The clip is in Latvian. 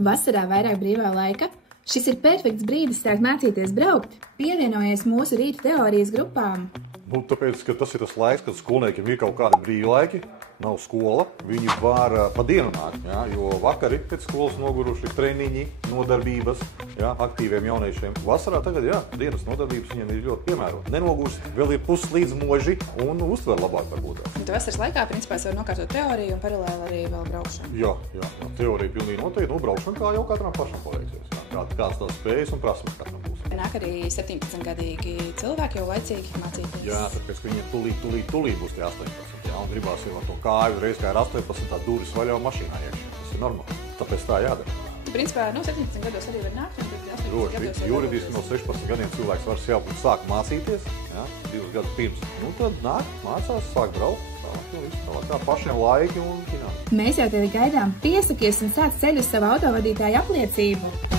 Vasarā vairāk brīvā laika? Šis ir perfekts brīdis sākt mācīties braukt. Pievienojies mūsu rīta teorijas grupām. Tāpēc, ka tas ir tas laiks, kad skolniekiem ir kaut kādi brīvlaiki, nav skola, viņi var pa dienu nākt, jo vakari pēc skolas noguruši treniņi, nodarbības, aktīviem jauniešiem. Vasarā tagad, dienas nodarbības viņiem ir ļoti piemērot. Nenogurst, vēl ir puslīdz moži un uztver labāk varbūt. Tu vasaras laikā, principā, var nokārtot teoriju un paralēli arī vēl braukšanu. Jā, teorija pilnīgi noteikti, braukšana kā jau katram pašam paveiksies. Kāds tās spējas un prasmes katram būs. Nāk arī 17-gadīgi cilvēki jau laicīgi mācīties. Jā, tāpēc, ka viņiem tulīt būs tie 18, un gribās jau ar to kāju reiz kā ir 18, tā durvis vaļā mašīnā iekšā. Tas ir normāli, tāpēc tā jādara. Principā, no 17 gados arī var nākt, un tad 18 gados juridiski no 16 gadiem cilvēks var jau sākt mācīties, 2 gadus pirms. Tad nāk, mācās, sāk braukt, tālāk kā pašiem laiki un finansi. Mēs jau tevi gaidām, piesakies un sāc ceļu uz savu autovadītāju apliecību.